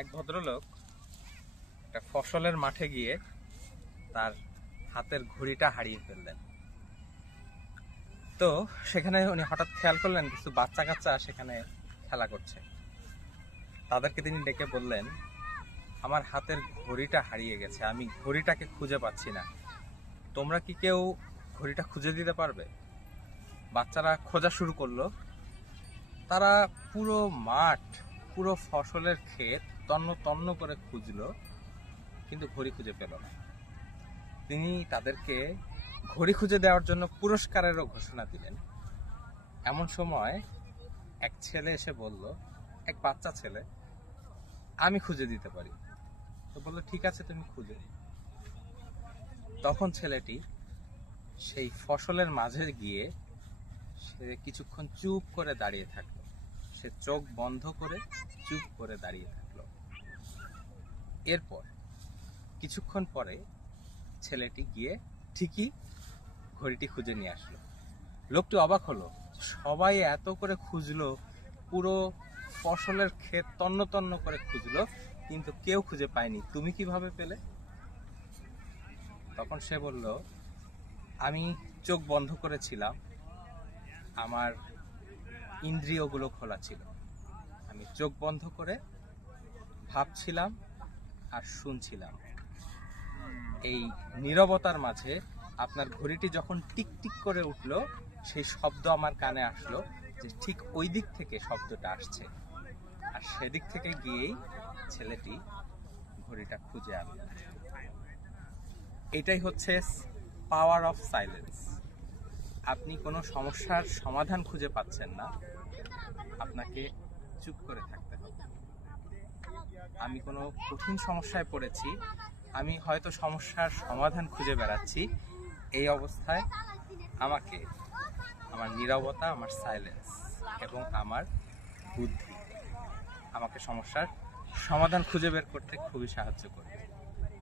এক ভদ্রলোক একটা ফসলের মাঠে গিয়ে তার হাতের ঘড়িটা হারিয়ে ফেললেন। তো সেখানে উনি হঠাৎ খেয়াল করলেন কিছু বাচ্চা কাচ্চা সেখানে খেলা করছে। তাদেরকে তিনি ডেকে বললেন, আমার হাতের ঘড়িটা হারিয়ে গেছে, আমি ঘড়িটাকে খুঁজে পাচ্ছি না, তোমরা কি কেউ ঘড়িটা খুঁজে দিতে পারবে? বাচ্চারা খোঁজা শুরু করলো। তারা পুরো মাঠ, পুরো ফসলের ক্ষেত তন্ন তন্ন করে খুঁজলো, কিন্তু ঘড়ি খুঁজে পেল না। তিনি তাদেরকে ঘড়ি খুঁজে দেওয়ার জন্য পুরস্কারেরও ঘোষণা দিলেন। এমন সময় এক ছেলে এসে বলল, এক বাচ্চা ছেলে, আমি খুঁজে দিতে পারি। তো বললো, ঠিক আছে, তুমি খুঁজে। তখন ছেলেটি সেই ফসলের মাঝে গিয়ে সে কিছুক্ষণ চুপ করে দাঁড়িয়ে থাকলো। সে চোখ বন্ধ করে চুপ করে দাঁড়িয়ে থাকলো। এরপর কিছুক্ষণ পরে ছেলেটি গিয়ে ঠিকই ঘড়িটি খুঁজে নিয়ে আসলো। লোকটি অবাক হলো, সবাই এত করে খুঁজলো, পুরো ফসলের ক্ষেত তন্ন তন্ন করে খুঁজলো, কিন্তু কেউ খুঁজে পায়নি, তুমি কিভাবে পেলে? তখন সে বলল, আমি চোখ বন্ধ করেছিলাম, আমার ইন্দ্রিয়গুলো খোলা ছিল, আমি চোখ বন্ধ করে ভাবছিলাম আর শুনছিলাম। এই নীরবতার মাঝে আপনার ঘড়িটি যখন টিক টিক করে উঠলো, সেই শব্দ আমার কানে আসলো যে ঠিক ওই দিক থেকে শব্দটা আসছে, আর সেদিক থেকে গিয়েই ছেলেটি ঘড়িটা খুঁজে আনলো। এটাই হচ্ছে পাওয়ার অফ সাইলেন্স। আপনি কোনো সমস্যার সমাধান খুঁজে পাচ্ছেন না, আপনাকে চুপ করে থাকতে হবে। আমি কোনো কঠিন সমস্যায় পড়েছি, আমি হয়তো সমস্যার সমাধান খুঁজে বেড়াচ্ছি, এই অবস্থায় আমাকে আমার নীরবতা, আমার সাইলেন্স এবং আমার বুদ্ধি আমাকে সমস্যার সমাধান খুঁজে বের করতে খুবই সাহায্য করবে।